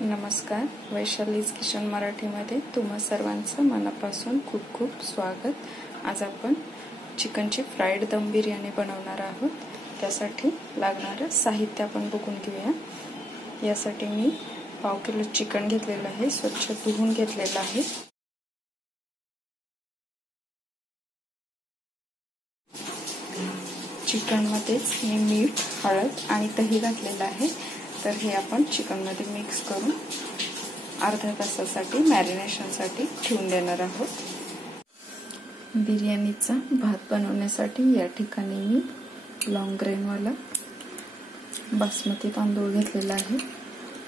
नमस्कार, वैशालीज किचन मराठीमध्ये तुम्हा सर्वांचं मनापासून खूप खूप स्वागत। आज आपण चिकनची फ्राईड दम बिर्याणी बनवणार आहोत। त्यासाठी लागणारं साहित्य आपण बघून घेऊया। यासाठी मी पाव किलो चिकन घेतलेलं आहे, स्वच्छ धुवून घेतलेलं आहे। चिकन मध्येच मी मीठ, हळद आणि दही घातलेलं आहे। तर हे आपण चिकन मध्ये मिक्स करून अर्ध्या तासासाठी मॅरिनेशनसाठी ठेवून देणार आहोत। बिर्याणीचा भात बनवण्यासाठी या ठिकाणी मी लॉंग ग्रेन वाला बासमती तांदूळ घेतलेला आहे।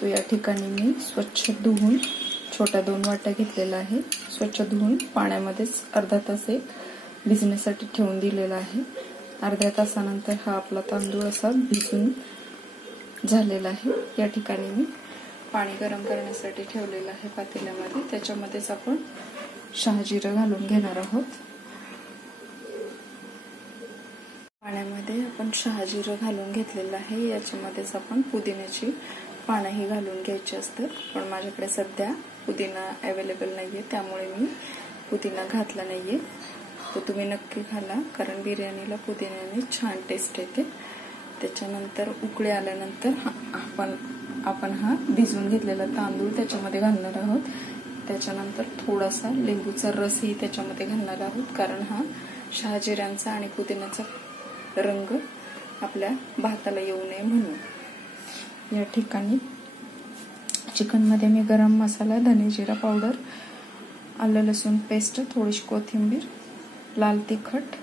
तो या ठिकाणी मी स्वच्छ धुवून छोट्या 2 वाट्या घेतलेला आहे। स्वच्छ धुवून पाण्यामध्येच अर्धा तास भिजण्यासाठी ठेवून दिलेला आहे। अर्ध्या तासानंतर हा आपला तांदूळ असा भिजून झालेला आहे। या ठिकाणी मी पाणी गरम करण्यासाठी ठेवलेलं आहे पातेल्यामध्ये। त्याच्यामध्येच आपण शहाजिरं घालून घेणार आहोत। पाण्यामध्ये आपण शहाजिरं घालून घेतलेलं आहे। याच्यामध्येच आपण पुदिन्याची पानंही घालून घ्यायची असतात, पण माझ्याकडे सध्या पुदिना अवेलेबल नाहीये, त्यामुळे मी पुदिना घातला नाहीये। तो तुम्ही नक्की घाला, कारण बिर्याणीला पुदिन्याने छान टेस्ट येते। त्याच्यानंतर उकळी आल्यानंतर आपण हा भिजवून घेतलेला तांदूळ त्याच्यामध्ये घालणार आहोत। त्याच्यानंतर थोडासा लिंबूचा रसही त्याच्यामध्ये घालणार आहोत, कारण हा शहाजिऱ्यांचा आणि पुदिन्याचा रंग आपल्या भाताला येऊ नये म्हणून। या ठिकाणी चिकन मध्ये मी गरम मसाला, धने जिरा पावडर, आलं लसूण पेस्ट, थोडीशी कोथिंबीर, लाल तिखट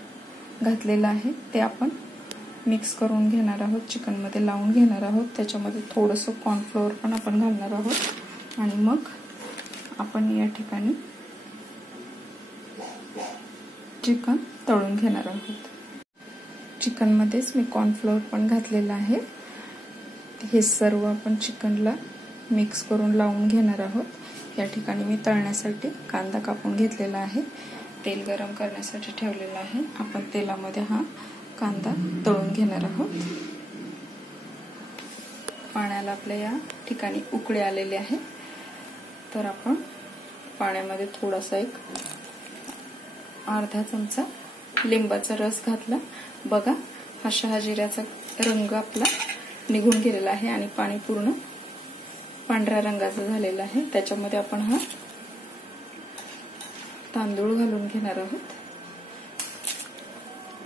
घातलेलं आहे। ते आपण मिक्स करून घेणार आहोत, चिकन मध्ये लावून घेणार आहोत। त्याच्यामध्ये थोडंसं कॉर्नफ्लोअर पण आपण घालणार आहोत आणि मग आपण या ठिकाणी चिकन तळून घेणार आहोत। चिकन मध्येच मी कॉर्नफ्लोअर पण घातलेलं आहे। हे सर्व आपण चिकनला मिक्स करून लावून घेणार आहोत। या ठिकाणी मी तळण्यासाठी कांदा कापून घेतलेला आहे। तेल गरम करण्यासाठी ठेवलेलं आहे। आपण तेलामध्ये हा कांदा तळून घेणार आहोत। पाण्याला आपल्या या ठिकाणी उकळी आलेली आहे, तर आपण पाण्यामध्ये थोडासा अर्धा चमचा लिंबाचा रस घातला। बघा, हा शहाजिऱ्याचा रंग आपला निघून गेलेला आहे आणि पाणी पूर्ण पांढऱ्या रंगाचं झालेलं आहे। त्याच्यामध्ये आपण हा तांदूळ घालून घेणार आहोत।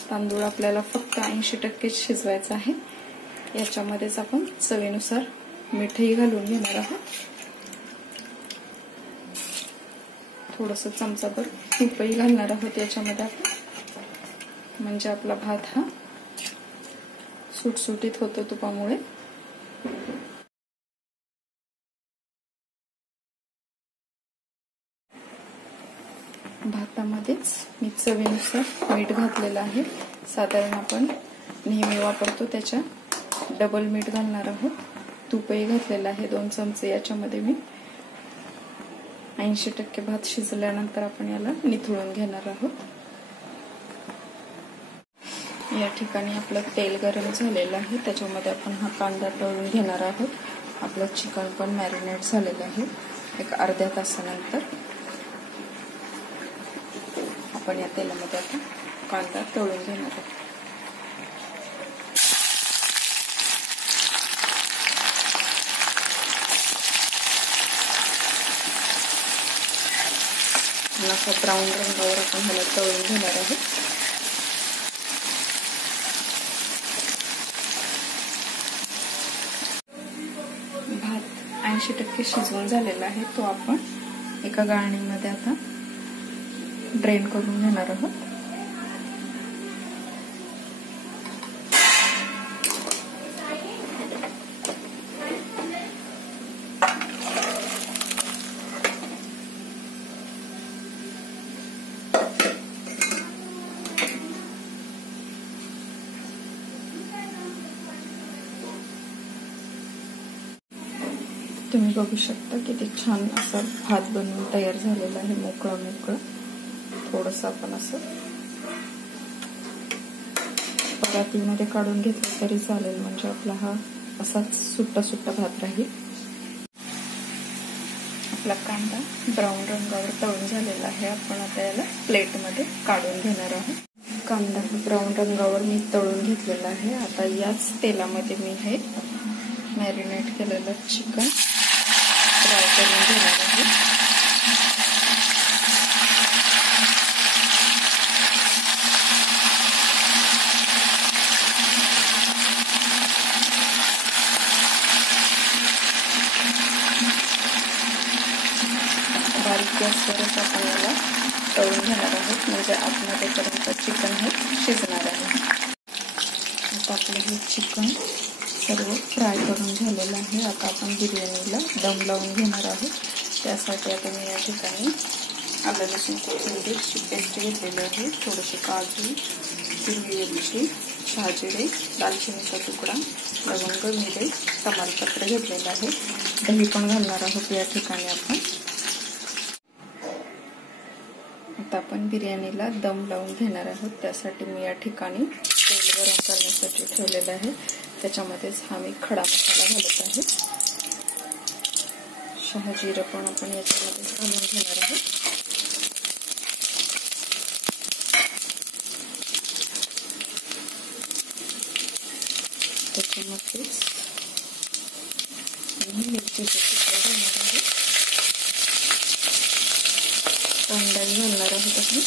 तांदूळ आपल्याला फक्त 80% शिजवायचा आहे। याच्यामध्येच आपण चवीनुसार मीठही घालून घेणार आहोत। थोडंसं चमचाभर तूपही घालणार आहोत याच्यामध्ये आपण, म्हणजे आपला भात हा सुटसुटीत होतो तुपामुळे। भातामध्येच मी चवीनुसार मीठ घातलेलं आहे। साधारण आपण नेहमी वापरतो त्याच्या डबल मीठ घालणार आहोत। तूपही घातलेलं आहे 2 चमचे। याच्यामध्ये मी 80% भात शिजल्यानंतर आपण याला निथळून घेणार आहोत। या ठिकाणी आपलं तेल गरम झालेलं आहे, त्याच्यामध्ये आपण हा कांदा तळून घेणार आहोत। आपलं चिकन पण मॅरिनेट झालेलं आहे। एक अर्ध्या तासानंतर आपण या तेलामध्ये आता कांदा तळून घेणार आहोत। असा ब्राऊन रंगावर आपण ह्याला तळून घेणार आहोत। भात 80% शिजवून झालेला आहे, तो आपण एका गाळणीमध्ये आता ड्रेन करून घेणार आहोत। तुम्ही बघू शकता किती छान असा भात बनवून तयार झालेला आहे, मोकळा मोकळा। थोडंसं आपण असं परातीमध्ये काढून घेतलं तरी चालेल, म्हणजे आपला हा असाच सुट्टा सुट्टा भात राहील। आपला कांदा ब्राऊन रंगावर तळून झालेला आहे. आपण आता याला प्लेटमध्ये काढून घेणार आहोत. कांदा ब्राऊन रंगावर मी तळून घेतलेला आहे. आता याच तेलामध्ये मी हे मॅरिनेट केलेलं चिकन फ्राय करून घेणार आहे. बारीक गॅसवरच आपण याला तळून घेणार आहोत, म्हणजे आतमध्येपर्यंत चिकन हे शिजणार आहे. आता आपलं हे चिकन सर्व फ्राय करून झालेलं आहे. आता आपण बिर्याणीला दम लावून घेणार आहोत. त्यासाठी आता मी या ठिकाणी आलं लसूण कोथिंबीरची पेस्ट घेतलेली आहे. थोडेसे काजू, हिरवी मिरची, शहाजिरे, दालचिनीचा तुकडा, लवंग, मिरे, तमालपत्र घेतलेलं आहे. दही पण घालणार आहोत या ठिकाणी आपण. आता आपण बिर्याणीला दम लावून घेणार आहोत. त्यासाठी मी या ठिकाणी तेल गरम करण्यासाठी ठेवलेलं आहे. त्याच्यामध्येच हा मी खडा मसाला घालत आहे. शहाजिरं पण आपण याच्यामध्ये घालून घेणार आहोत. त्याच्यामध्येच मिरचीचे तुकडे घालणार आहोत. कांदाही घालणार आहोत आपण.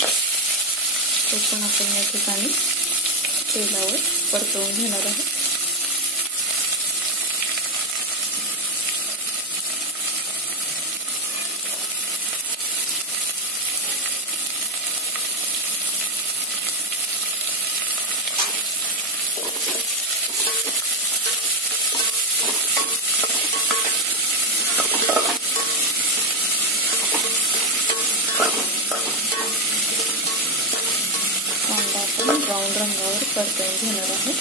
तो पण आपण या ठिकाणी तेलावर परतवून घेणार आहोत. कांदा आपण ब्राऊन रंगावर परतवून घेणार आहोत.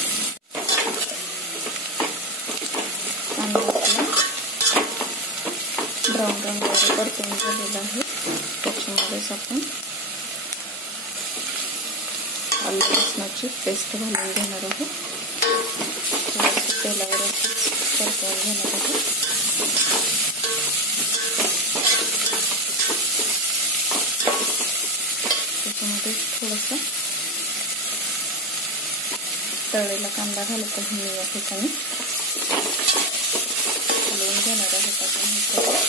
कांदा आपला ब्राऊन रंगावर परतवून झालेला आहे. त्याच्यामध्येच आपण आलं लसणाची पेस्ट घालून घेणार आहोत. थोडंसं तेलावरच परतवून घेणार आहोत. त्याच्यामध्ये थोडंसं तळलेला कांदा घालत आहे मी या ठिकाणी. हलवून घेणार आहोत आपण हे.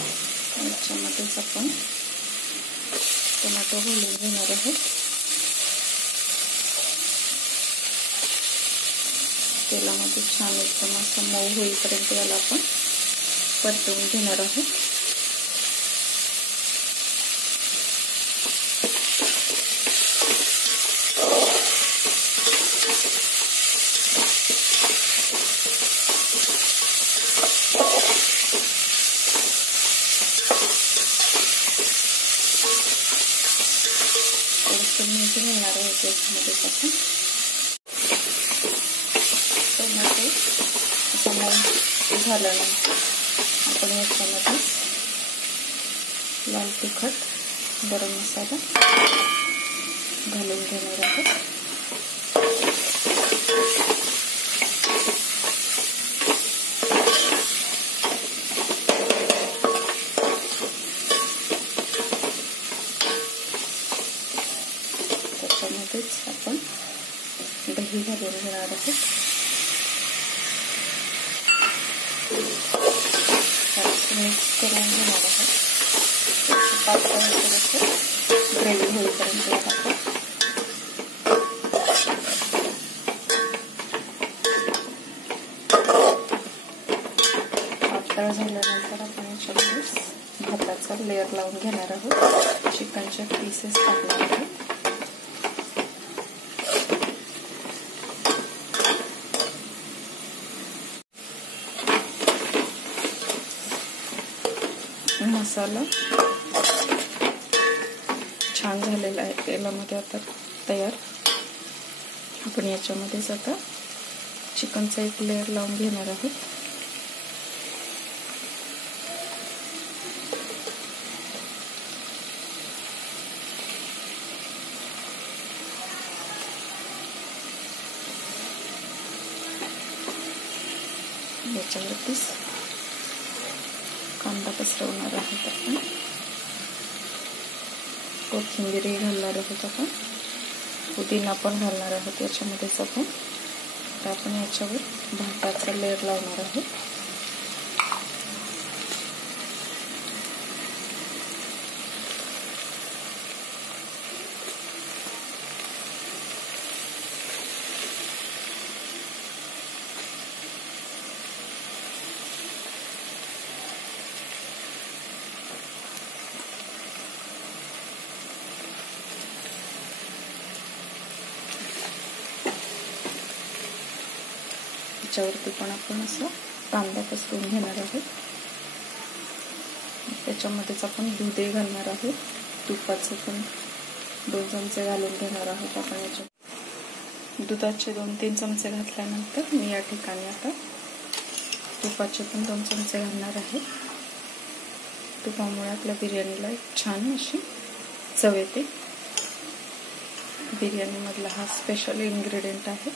याच्यामध्येच आपण टोमॅटो घालून घेणार आहोत. तेलामध्ये छान एकदम असं मऊ होईपर्यंत याला आपण परतवून घेणार आहोत. थोडंसं मीठ घालणार आहोत याच्यामध्ये आपण. टोमॅटो मऊ झाल्यानंतर आपण याच्यामध्ये लाल तिखट, गरम मसाला घालून घेणार आहोत. त्याच्यामध्येच आपण दही घालून घेणार आहोत. मिक्स करून घेणार आहोत. पातळ थोडंसं ग्रेव्ही होईपर्यंत आपण पातळ झाल्यानंतर आपण याच्यामध्ये भाताचा लेअर लावून घेणार आहोत. चिकनचे पीसेस टाकणार आहोत. मसाला छान झालेला आहे तेलामध्ये आता तयार. आपण याच्यामध्येच आता चिकनचा एक लेअर लावून घेणार आहोत. याच्यावरतीच कांदा पसरवणार आहोत आपण, कोथिंबीर घालणार आहोत आपण, पुदिना पण घालणार आहोत याच्यामध्येच आपण. तर आपण याच्यावर भाताचा लेयर लावणार आहोत. त्याच्यावरती पण आपण असं कांदा पसरवून घेणार आहोत. त्याच्यामध्येच आपण दूधही घालणार आहोत. तुपाचे पण 2 चमचे घालून घेणार आहोत आपण. याच्यात दुधाचे 2-3 चमचे घातल्यानंतर मी या ठिकाणी आता तुपाचे पण 2 चमचे घालणार आहे. तुपामुळे आपल्या बिर्याणीला एक छान अशी चव येते. बिर्याणी मधला हा स्पेशल इन्ग्रेडियंट आहे.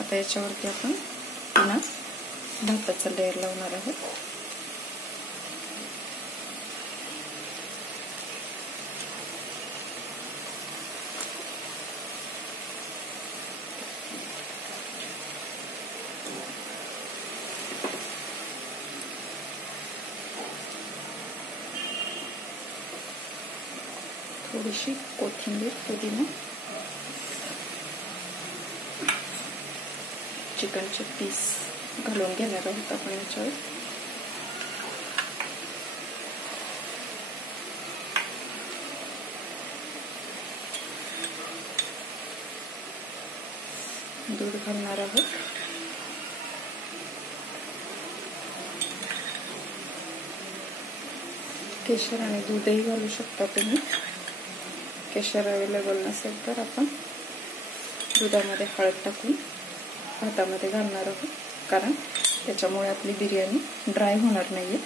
आता याच्यावरती आपण पुन्हा भाताचा लेयर लावणार आहोत. थोडीशी कोथिंबीर, पुदिना, चिकनचे पीस घालून घेणार आहोत आपण याच्यावर. दूध घालणार आहोत. केशर आणि दूधही घालू शकता तुम्ही. केशर अवेलेबल नसेल तर आपण दुधामध्ये हळद टाकून भातामध्ये घालणार आहोत, कारण त्याच्यामुळे आपली बिर्याणी ड्राय होणार नाहीये.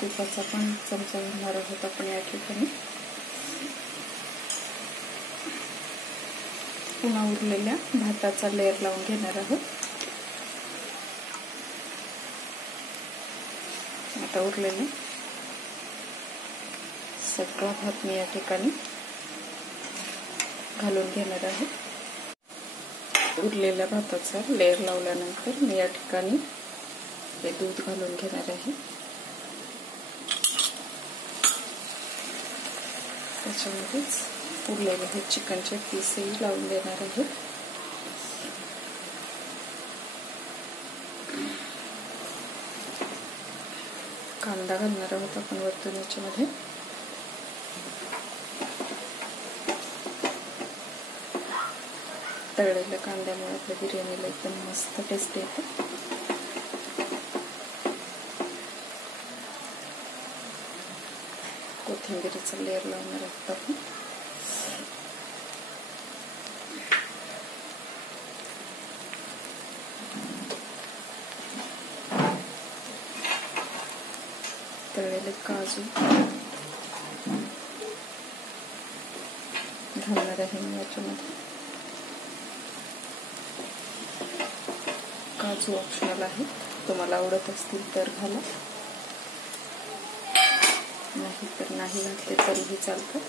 तुपाचा पण चमचा घालणार आहोत आपण या ठिकाणी. पुन्हा उरलेल्या भाताचा लेयर लावून घेणार आहोत. आता उरलेले सगळा भात मी या ठिकाणी घालून घेणार आहे. उरलेल्या भाताचा लेयर लावल्यानंतर मी या ठिकाणी हे दूध घालून घेणार आहे. त्याच्यामध्येच उरलेले हे चिकनचे पीसही लावून देणार आहे. कांदा घालणार आहोत आपण वरतून याच्यामध्ये. तळलेल्या कांद्यामुळे आपल्या बिर्याणीला एकदम मस्त टेस्ट येते. कोथिंबीरीचा लेयर लावणार आहोत आपण. तळलेले काजू घालणार आहे मी याच्यामध्ये. काजू ऑप्शनल आहे, तुम्हाला आवडत असतील तर घाला, नाही तर नाही घातले तरीही चालतात.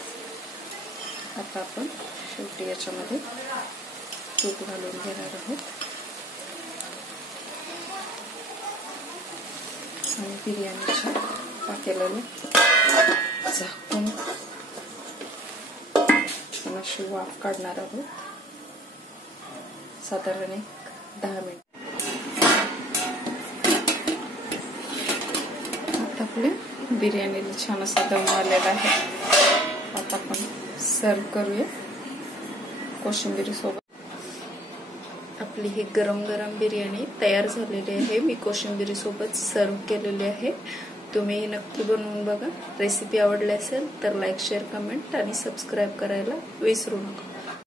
आता आपण शेवटी याच्यामध्ये तूप घालून घेणार आहोत आणि बिर्याणीच्या पातेल्याला झाकून अशी वाफ काढणार आहोत साधारण 10 मिनिट. आता आपल्या बिर्याणीला छान असा दम आलेला आहे. आता आपण सर्व करूया कोशिंबिरी सोबत. आपली ही गरम गरम बिर्याणी तयार झालेली आहे. मी कोशिंबिरी सोबत सर्व केलेली आहे. तुम्ही नक्की बनवून बघा. रेसिपी आवडली असेल तर लाईक, शेअर, कमेंट आणि सबस्क्राईब करायला विसरू नका.